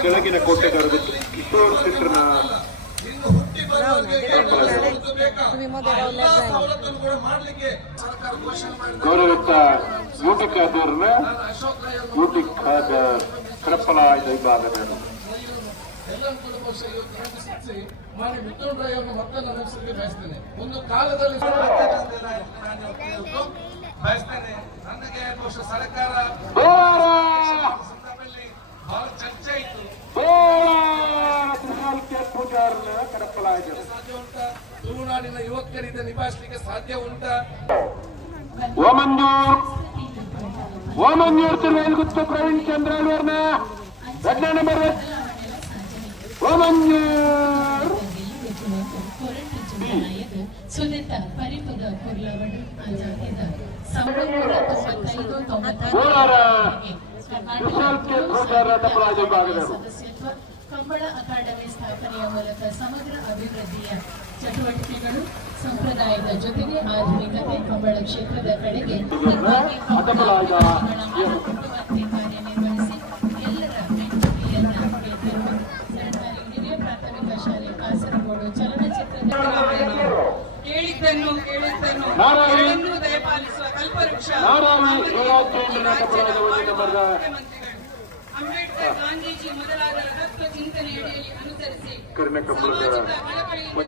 ಕೆಳಗಿನ ಕೋಟೆಗಾರರು ಕಿಶೋರ್ ಚಿತ್ರನ ಗೌರವತ್ತ ಯೂಟಿ ಖಾದರ್ನ ಅಶೋಕ್ ರೈ ಅವರು ಯೂಟಿ ಖಾದರ್ ಕಡಪಲ ಇವತ್ತು ಮಾಡಿ ಮಿಥುನ್ ರೈ ಅವರ ಮತ್ತೆ ನಮಗೆ ಬಯಸ್ತೇನೆ. ಒಂದು ಕಾಲದಲ್ಲಿ ಸಾಧ್ಯ ಉಂಟಾ ತುಳುನಾಡಿನ ಯುವಕರಿಂದ ನಿಭಾಯಿಸಲಿಕ್ಕೆ ಸಾಧ್ಯ ಉಂಟಾ? ಓಮಂಜೂರ್ ಓಮಂಜೂರ್ ತಿರುವೇಲ್ಗುತ್ತು ಪ್ರವೀಣ್ ಚಂದ್ರ ಅವ್ರನ್ನ ಎರಡನೇ ನಂಬರ್ ಓಮಂಜೂರ್ ಸುನಿತ ಪರಿಪದ ಕುರ್ಲವಡು ಸದಸ್ಯತ್ವ ಕಂಬಳ ಅಕಾಡೆಮಿ ಸ್ಥಾಪನೆಯ ಮೂಲಕ ಸಮಗ್ರ ಅಭಿವೃದ್ಧಿಯ ಚಟುವಟಿಕೆಗಳು ಸಂಪ್ರದಾಯದ ಜೊತೆಗೆ ಆಧುನಿಕತೆ ಕಂಬಳ ಕ್ಷೇತ್ರದ ಕಡೆಗೆ ಮುಟ್ಟುವಂತೆ ಕಾರ್ಯನಿರ್ವಹಿಸಿ ಎಲ್ಲರ ಮೆಚ್ಚುಗೆಯನ್ನ ಗೆದ್ದಿರುವ ಸರ್ಕಾರಿ ಹಿರಿಯ ಪ್ರಾಥಮಿಕ ಶಾಲೆ ಕಾಸರಗೋಡು ಚಲನಚಿತ್ರದ ಕೇಳಿದ್ದನ್ನು. ಕೇಳನ್ನು ದಯಪಾಲಿಸುವ ಕಲ್ಪವೃಕ್ಷ ಅಂಬೇಡ್ಕರ್ ಗಾಂಧೀಜಿ ಮೊದಲಾದ ತತ್ವ ಚಿಂತನೆಯಡಿಯಲ್ಲಿ ಅನುಸರಿಸಿ